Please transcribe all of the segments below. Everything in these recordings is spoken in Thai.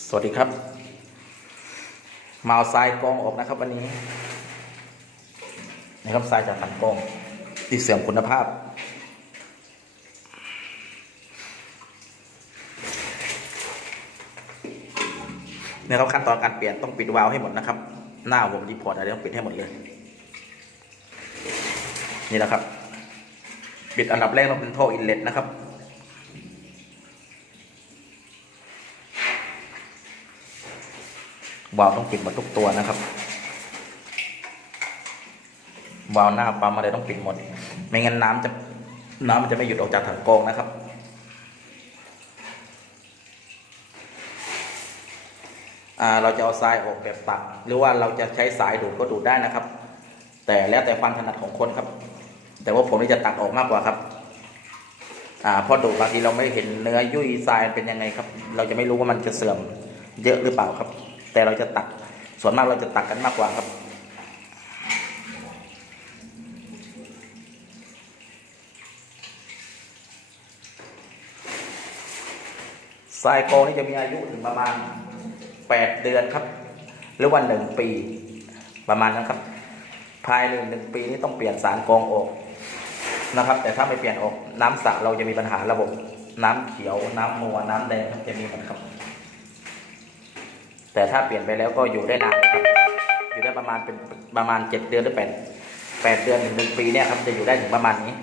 สวัสดีครับ มาเอาทรายกองออกนะครับ วันนี้นะครับทรายจากถังกองที่เสื่อมคุณภาพนี่ยครับขั้นตอนการเปลี่ยนต้องปิดวาล์วให้หมดนะครับ หน้าวงรีพอร์ตอะไรต้องปิดให้หมดเลย นี่แหละครับ ปิดอันดับแรกต้องเป็นท่ออินเลตนะครับ วาล์วต้องปิดหมดทุกตัวนะครับ วาล์วหน้าปั๊มอะไรต้องปิดหมด ไม่งั้นน้ำจะน้ำมันจะไม่หยุดออกจากถังกรองนะครับ เราจะเอาทรายออกแบบตัก หรือว่าเราจะใช้สายดูดก็ดูดได้นะครับ แต่แล้วแต่ความถนัดของคนครับ แต่ว่าผมนี่จะตักออกมากกว่าครับอ่าเพราะดูดบางทีเราไม่เห็นเนื้อยุ่ยทรายเป็นยังไงครับ เราจะไม่รู้ว่ามันจะเสื่อมเยอะหรือเปล่าครับ แต่เราจะตักส่วนมากเราจะตักกันมากกว่าครับ ทรายกองนี่จะมีอายุถึงประมาณ 8 เดือนครับ หรือวันหนึ่งปีประมาณนั้นครับ ภายในหนึ่งปีนี้ต้องเปลี่ยนสารกองออกนะครับ แต่ถ้าไม่เปลี่ยนออกน้ำสระเราจะมีปัญหาระบบน้ำเขียว น้ำมัวน้ำแดงครับจะมีหมดครับ แต่ถ้าเปลี่ยนไปแล้วก็อยู่ได้นานครับอยู่ได้ประมาณเป็นประมาณเจ็ดเดือนหรือแปดแปดเดือนถึงหนึ่งปีเนี่ยครับจะอยู่ได้ถึงประมาณนี้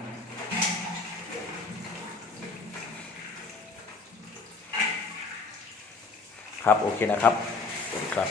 ครับโอเคนะครับครับ